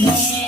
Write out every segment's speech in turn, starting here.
Yeah.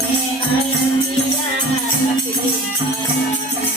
I am the one.